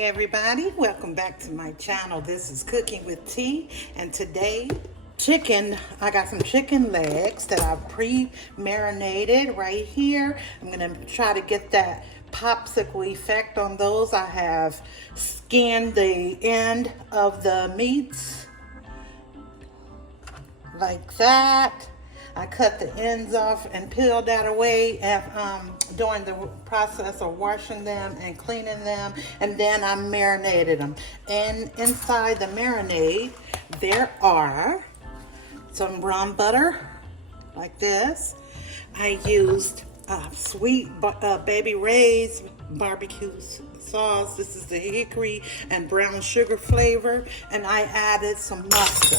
Hey everybody, welcome back to my channel. This is Cooking with T, and today I got some chicken legs that I've pre-marinated right here. I'm gonna try to get that popsicle effect on those. I have skinned the end of the meats like that. I cut the ends off and peeled that away during the process of washing them and cleaning them, and then I marinated them. And inside the marinade, there are some rum butter, like this. I used sweet Baby Ray's barbecue sauce. This is the hickory and brown sugar flavor, and I added some mustard.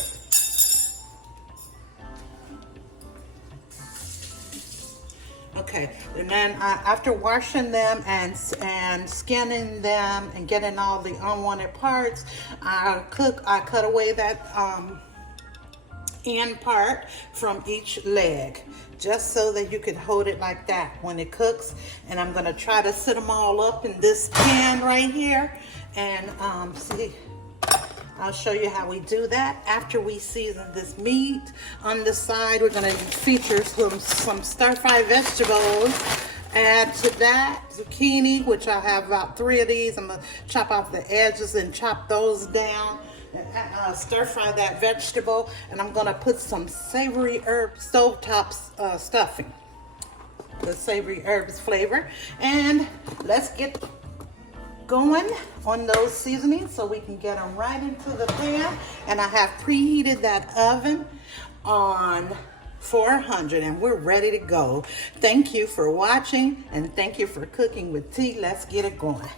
Okay, and then after washing them and skinning them and getting all the unwanted parts, I cut away that end part from each leg, just so that you could hold it like that when it cooks. And I'm gonna try to sit them all up in this pan right here, and see. I'll show you how we do that. After we season this meat, on the side we're gonna feature some stir-fry vegetables. Add to that zucchini, which I have about 3 of these. I'm gonna chop off the edges and chop those down. And stir-fry that vegetable, and I'm gonna put some savory herb stovetop stuffing, the savory herbs flavor. And let's get going on those seasonings so we can get them right into the pan. And I have preheated that oven on 400, and we're ready to go. Thank you for watching, and thank you for cooking with T. Let's get it going.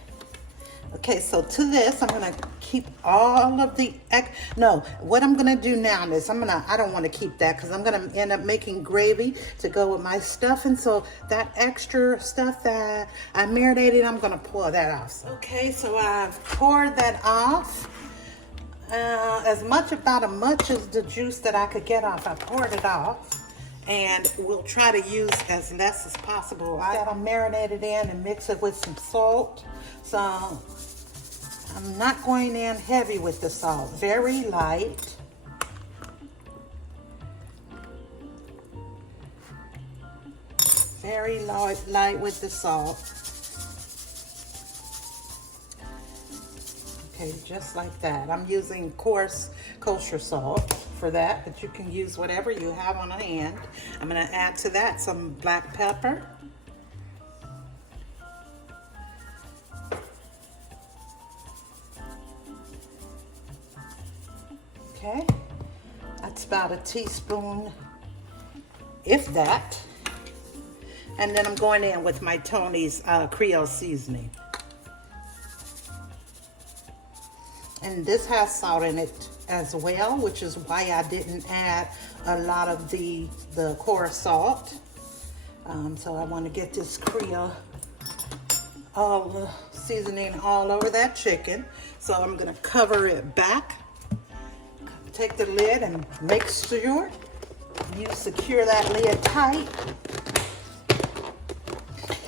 Okay, so to this, I'm gonna keep all of the, what I'm gonna do now is I don't wanna keep that because I'm gonna end up making gravy to go with my stuffing. So that extra stuff that I marinated, I'm gonna pour that off. Okay, so I've poured that off. As much as the juice that I could get off, I poured it off. And we'll try to use as less as possible. I got them marinated in and mix it with some salt. So I'm not going in heavy with the salt, very light. Very light with the salt. Okay, just like that. I'm using coarse kosher salt for that, but you can use whatever you have on hand. I'm gonna add to that some black pepper. Okay, that's about a teaspoon, if that. And then I'm going in with my Tony's Creole Seasoning. And this has salt in it as well, which is why I didn't add a lot of the coarse salt. So I want to get this Creole seasoning all over that chicken. So I'm going to cover it back. Take the lid and make sure you secure that lid tight,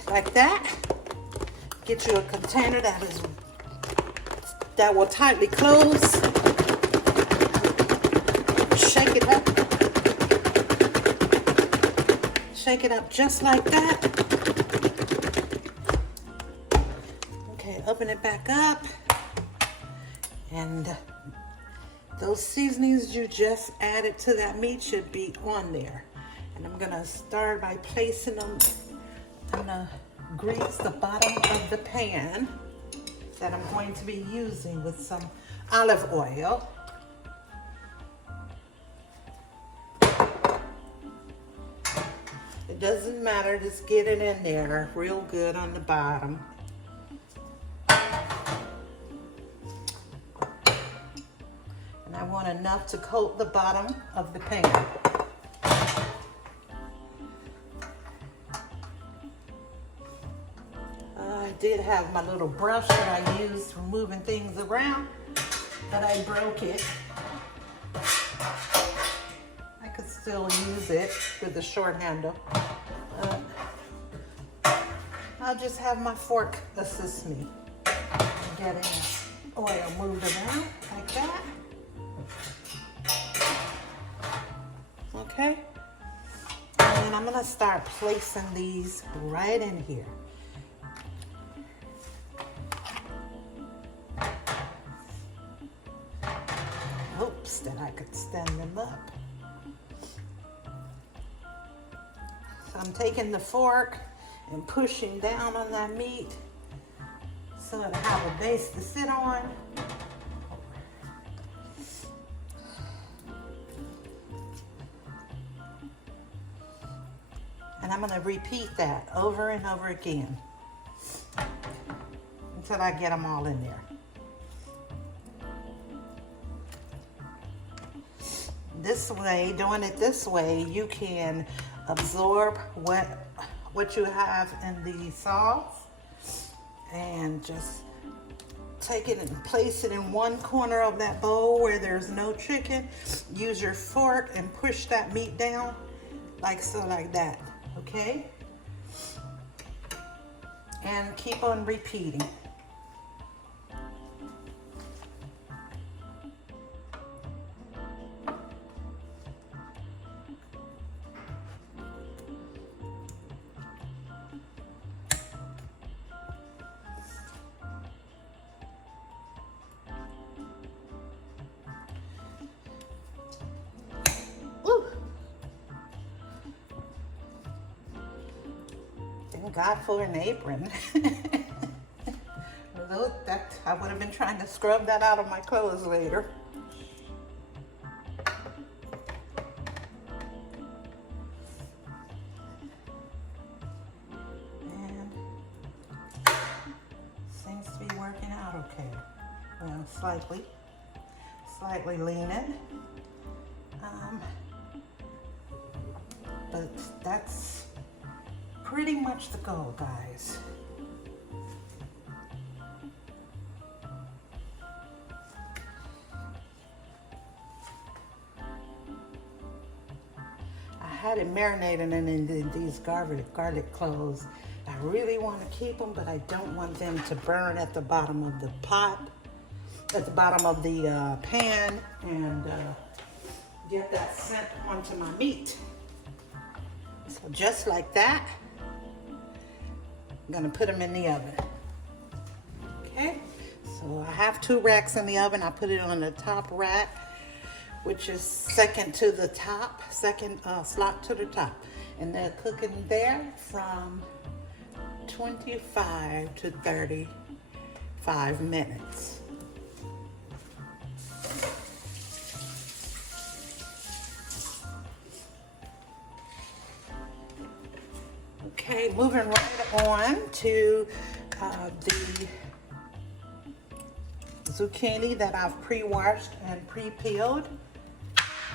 like that. Get you a container that will tightly close. Shake it up. Shake it up just like that. Okay, open it back up. And those seasonings you just added to that meat should be on there. And I'm gonna start by placing them. I'm gonna grease the bottom of the pan that I'm going to be using with some olive oil. It doesn't matter, just get it in there real good on the bottom. And I want enough to coat the bottom of the pan. I did have my little brush that I used for moving things around, but I broke it. I could still use it with the short handle. I'll just have my fork assist me. getting the oil moved around like that. Okay. And I'm gonna start placing these right in here. Hopes that I could stand them up. So I'm taking the fork and pushing down on that meat so that I have a base to sit on. And I'm gonna repeat that over and over again until I get them all in there. This way, doing it this way, you can absorb what you have in the sauce and just take it and place it in one corner of that bowl where there's no chicken. Use your fork and push that meat down like so, like that, okay? And keep on repeating. Thank God for an apron. That I would have been trying to scrub that out of my clothes later. And seems to be working out okay. Well, slightly leaning. But that's pretty much the goal, guys. I had it marinated in these garlic cloves. I really want to keep them, but I don't want them to burn at the bottom of the pot, at the bottom of the pan, and get that scent onto my meat. So just like that, I'm gonna put them in the oven. Okay, so I have 2 racks in the oven. I put it on the top rack, which is second to the top, second slot to the top. And they're cooking there from 25 to 35 minutes. Okay, moving right on to the zucchini that I've pre-washed and pre-peeled.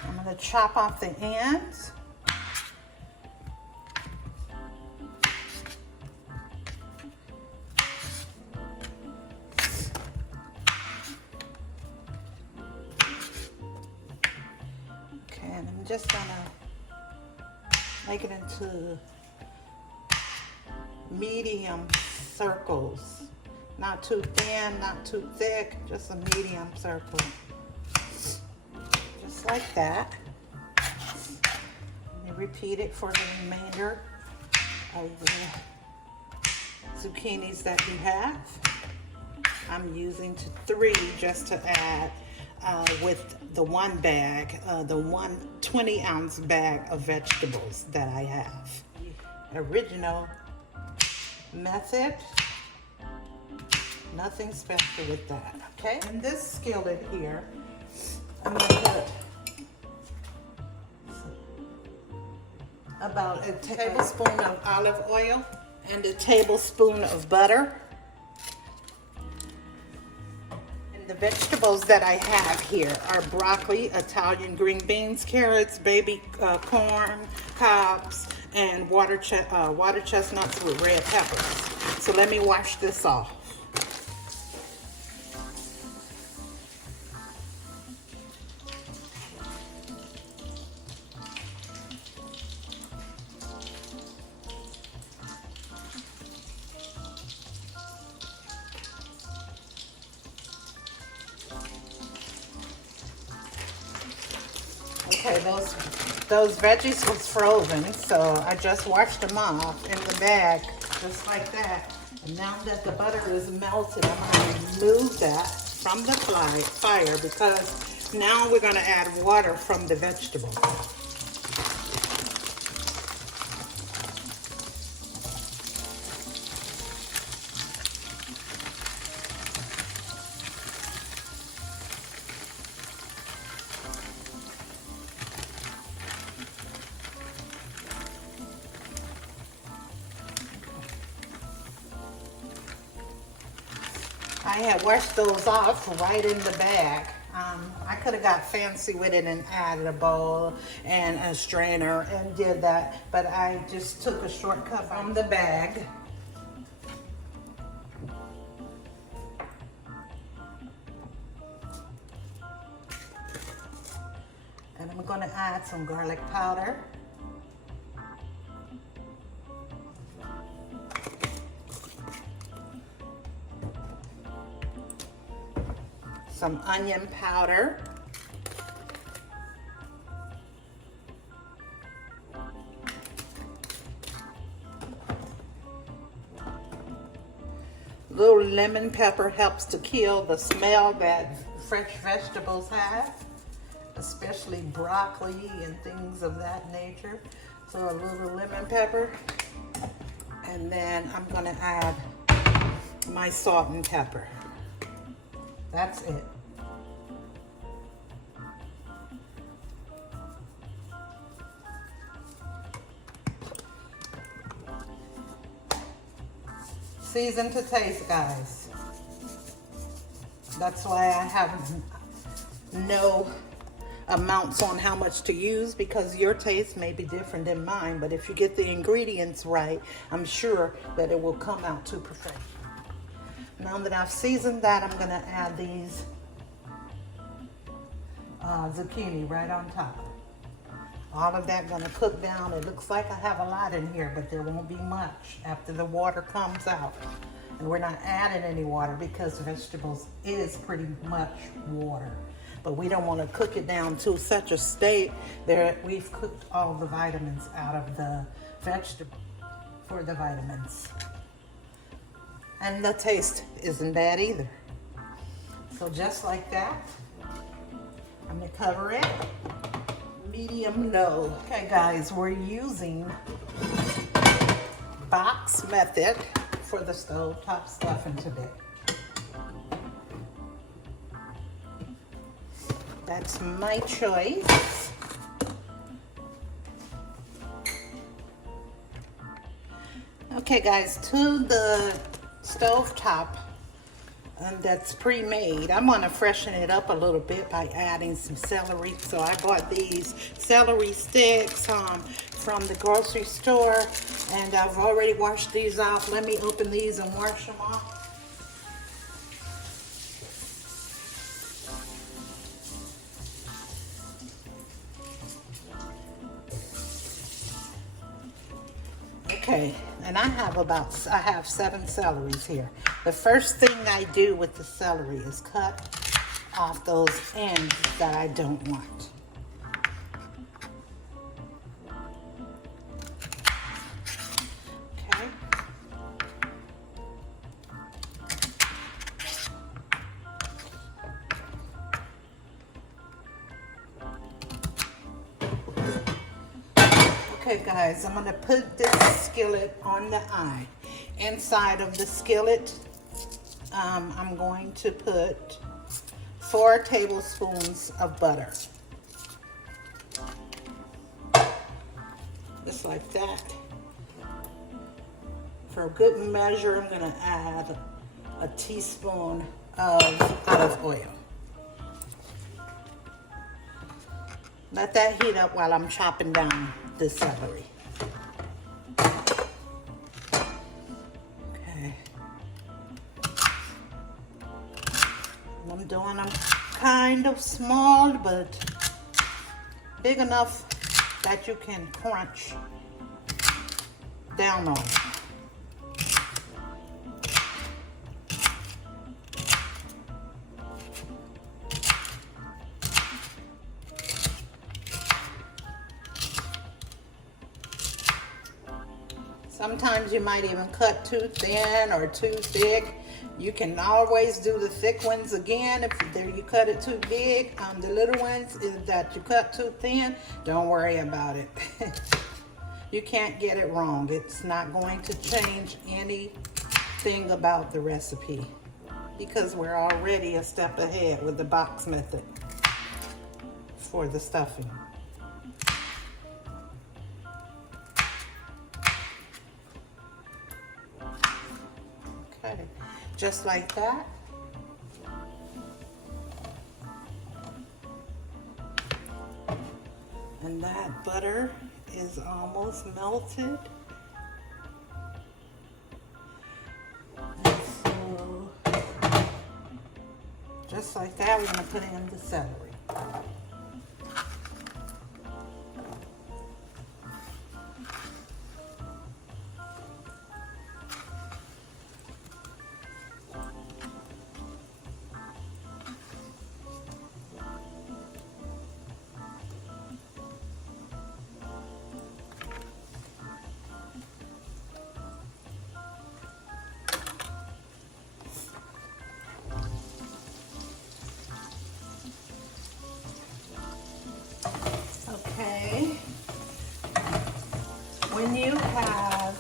I'm going to chop off the ends. Okay, and I'm just going to make it into medium circles. Not too thin, not too thick, just a medium circle. Just like that. Let me repeat it for the remainder of the zucchinis that we have. I'm using 3 just to add with the one bag, the 20-ounce bag of vegetables that I have. Original method, nothing special with that, okay? In this skillet here, I'm gonna put about a tablespoon of olive oil and a tablespoon of butter. And the vegetables that I have here are broccoli, Italian green beans, carrots, baby corn, cobs, and water chestnuts with red peppers. So let me wash this off. those veggies was frozen, so I just washed them off in the bag, just like that. And now that the butter is melted, I'm going to remove that from the fire because now we're going to add water from the vegetable. I had washed those off right in the bag. I could have got fancy with it and added a bowl and a strainer and did that, but I just took a shortcut from the bag. And I'm going to add some garlic powder. Some onion powder. Little lemon pepper helps to kill the smell that fresh vegetables have, especially broccoli and things of that nature. So a little lemon pepper. And then I'm gonna add my salt and pepper. That's it. Season to taste, guys. That's why I have no amounts on how much to use, because your taste may be different than mine, but if you get the ingredients right, I'm sure that it will come out to perfection. Now that I've seasoned that, I'm gonna add these zucchini right on top. All of that gonna cook down. It looks like I have a lot in here, but there won't be much after the water comes out. And we're not adding any water because vegetables is pretty much water. But we don't wanna cook it down to such a state that we've cooked all the vitamins out of the vegetable for the vitamins. And the taste isn't bad either. So just like that, I'm gonna cover it, medium low. Okay guys, we're using box method for the stovetop stuffing today. That's my choice. Okay guys, to the stovetop that's pre-made, I'm going to freshen it up a little bit by adding some celery. So I bought these celery sticks from the grocery store, and I've already washed these off. Let me open these and wash them off. Okay, and I have 7 celeries here. The first thing I do with the celery is cut off those ends that I don't want. Okay. Okay guys, I'm gonna put this skillet on the eye. Inside of the skillet, I'm going to put 4 tablespoons of butter. Just like that. For a good measure, I'm gonna add a teaspoon of olive oil. Let that heat up while I'm chopping down the celery. Okay. I'm doing them kind of small, but big enough that you can crunch down on it. Sometimes you might even cut too thin or too thick. You can always do the thick ones again if you cut it too big. The little ones that you cut too thin, don't worry about it. You can't get it wrong. It's not going to change anything about the recipe because we're already a step ahead with the box method for the stuffing. Okay, just like that. And that butter is almost melted. And so, just like that, we're gonna put in the celery. Okay, when you have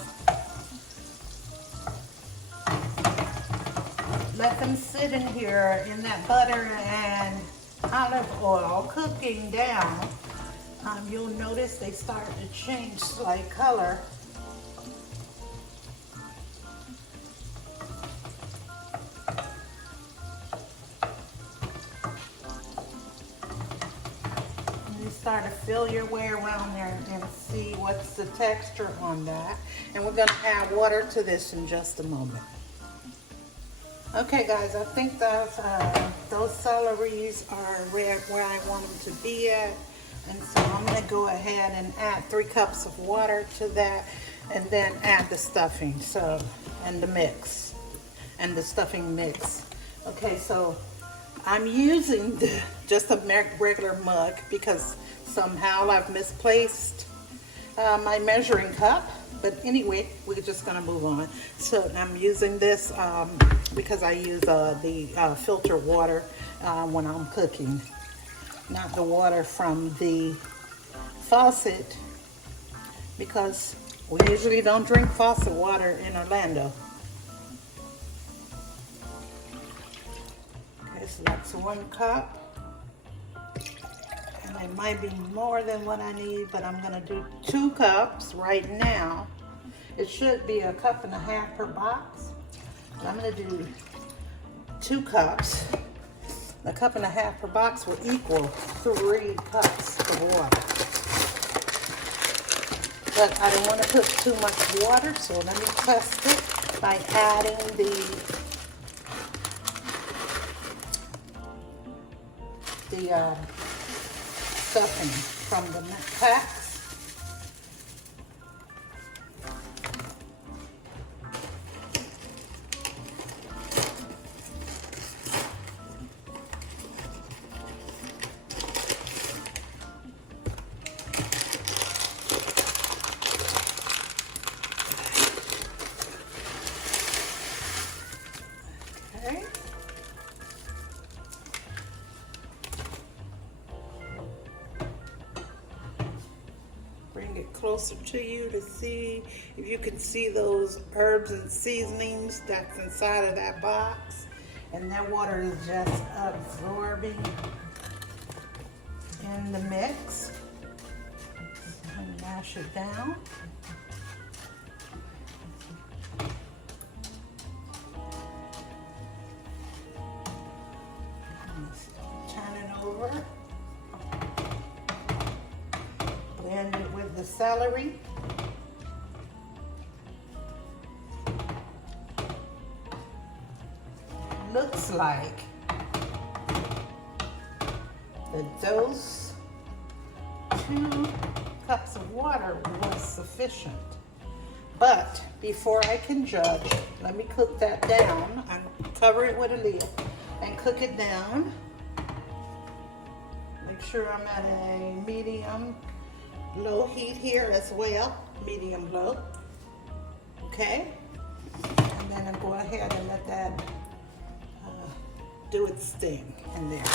let them sit in here in that butter and olive oil cooking down, you'll notice they start to change slight color. Start to feel your way around there and see what's the texture on that. And we're going to add water to this in just a moment. Okay guys, I think that those celeries are right where I want them to be at. And so I'm going to go ahead and add 3 cups of water to that and then add the stuffing, and the mix, and the stuffing mix. Okay, so I'm using just a regular mug because somehow I've misplaced my measuring cup. But anyway, we're just gonna move on. So I'm using this because I use the filtered water when I'm cooking, not the water from the faucet, because we usually don't drink faucet water in Orlando. Okay, so that's 1 cup. And it might be more than what I need, but I'm gonna do 2 cups right now. It should be 1.5 cups per box. But I'm gonna do 2 cups. 1.5 cups per box will equal 3 cups of water. But I don't want to put too much water, so let me test it by adding the stuffing from the packs. Okay. Bring it closer to you to see if you can see those herbs and seasonings that's inside of that box. And that water is just absorbing in the mix. And mash it down. Turn it over. Blend it with the celery. Looks like the dose, 2 cups of water was sufficient. But before I can judge, let me cook that down. I cover it with a lid and cook it down. Make sure I'm at a medium low heat here as well, medium low. Okay, and then I'll go ahead and let that do its thing in there.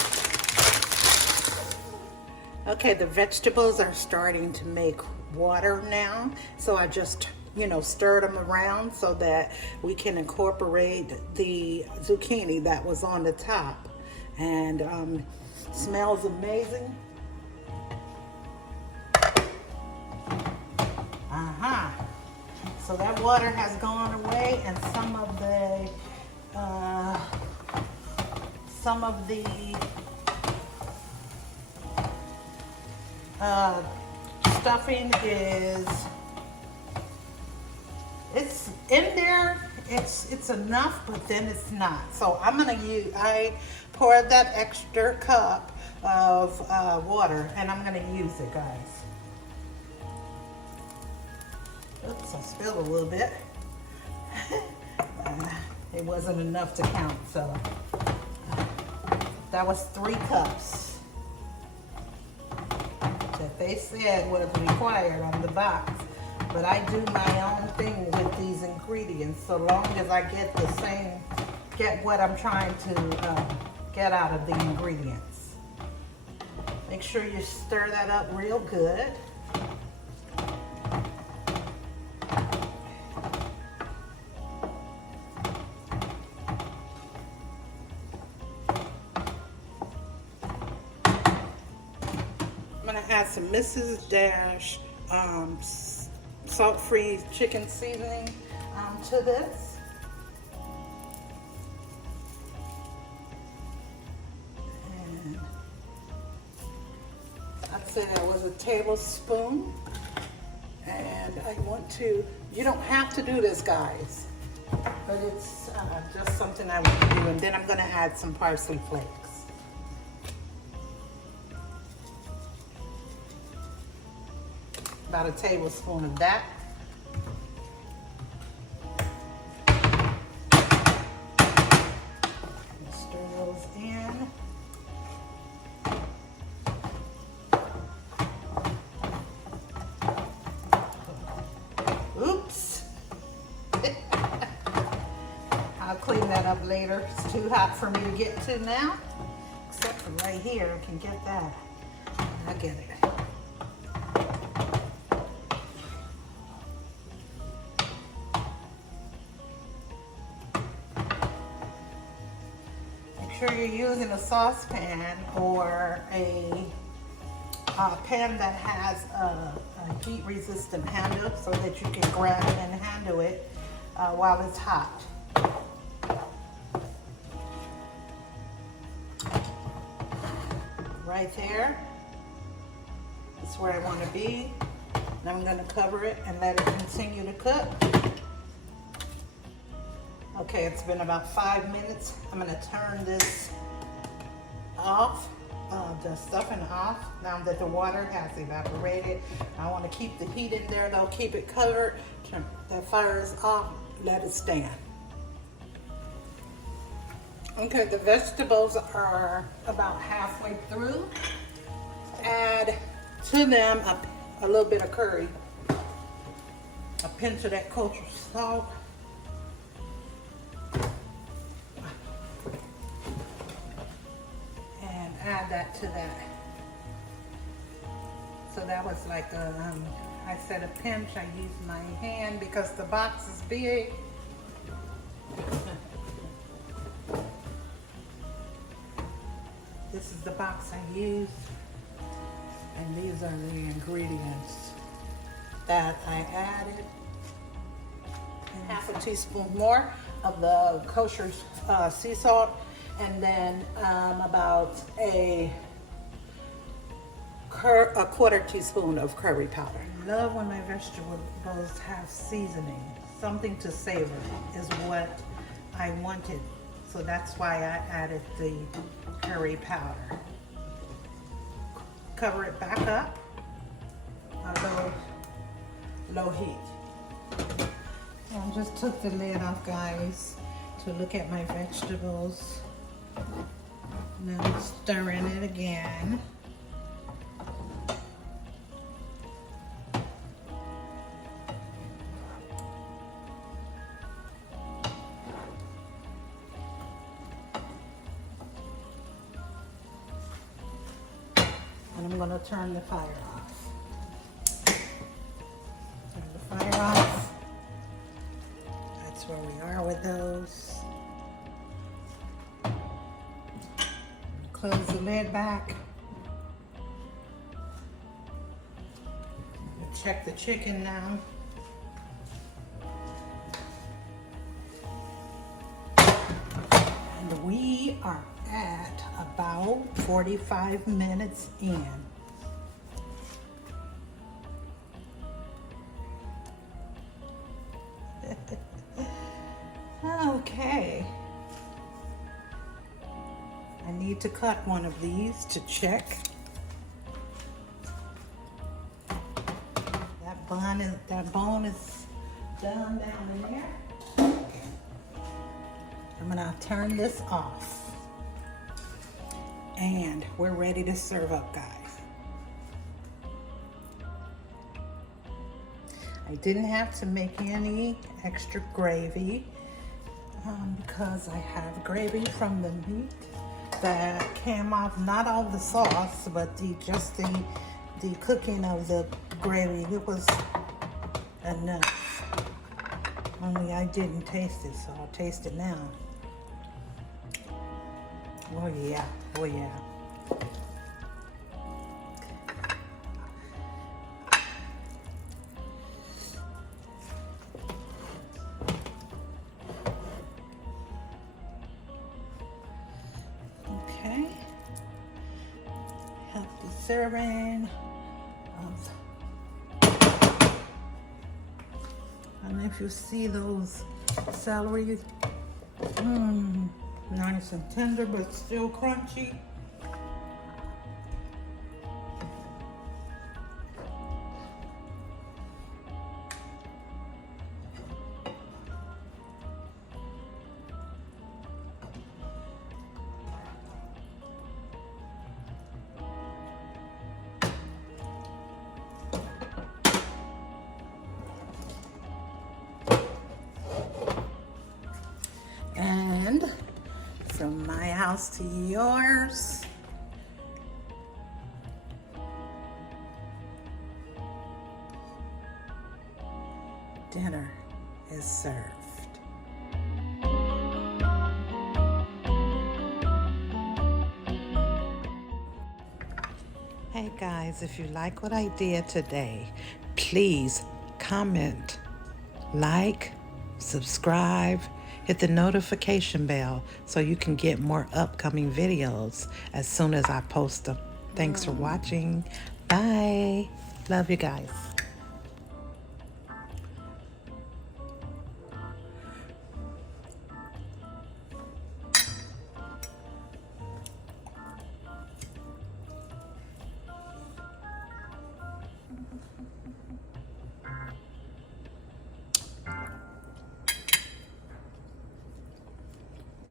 Okay, the vegetables are starting to make water now, so I just, you know, stirred them around so that we can incorporate the zucchini that was on the top. And smells amazing. So that water has gone away, and some of the stuffing it's in there. It's enough, but then it's not. So I poured that extra cup of water, and I'm gonna use it, guys. Oops, I spilled a little bit. It wasn't enough to count, so that was 3 cups that they said was required on the box. But I do my own thing with these ingredients, so long as I get what I'm trying to get out of the ingredients. Make sure you stir that up real good. Add some Mrs. Dash salt-free chicken seasoning to this. And I'd say that was a tablespoon. And I want to, you don't have to do this, guys, but it's just something I want to do. And then I'm going to add some parsley flakes. About a tablespoon of that. Stir those in. Oops. I'll clean that up later. It's too hot for me to get to now. Except for right here, I can get that. I'll get it. Sure you're using a saucepan or a pan that has a heat resistant handle so that you can grab it and handle it while it's hot. Right there, that's where I want to be. And I'm going to cover it and let it continue to cook. Okay, it's been about 5 minutes. I'm gonna turn this off, the stuffing off, now that the water has evaporated. I wanna keep the heat in there though, keep it covered. Turn that fire is off, let it stand. Okay, the vegetables are about halfway through. Add to them a little bit of curry, a pinch of that kosher salt, add that to that. So that was like I said a pinch. I used my hand because the box is big. This is the box I used, and these are the ingredients that I added. And half a teaspoon more of the kosher sea salt, and then about a quarter teaspoon of curry powder. I love when my vegetables have seasoning. Something to savor is what I wanted. So that's why I added the curry powder. Cover it back up on low heat. I just took the lid off, guys, to look at my vegetables. Now I'm stirring it again. gonna turn the fire off. Turn the fire off. That's where we are with those. Close the lid back. Check the chicken now. And we are at about 45 minutes in. Okay. I need to cut one of these to check. That bone is done down in there. I'm gonna turn this off. And we're ready to serve up, guys. I didn't have to make any extra gravy because I have gravy from the meat that came off, not all the sauce, but just the cooking of the gravy. It was enough. Only I didn't taste it, so I'll taste it now. Oh yeah, oh yeah. Okay. Healthy serving of, I don't know if you see those celery, nice and tender but still crunchy. And from my house to yours, dinner is served. Hey guys, if you like what I did today, please comment, like, subscribe, hit the notification bell so you can get more upcoming videos as soon as I post them. Thanks for watching. Bye. Love you guys.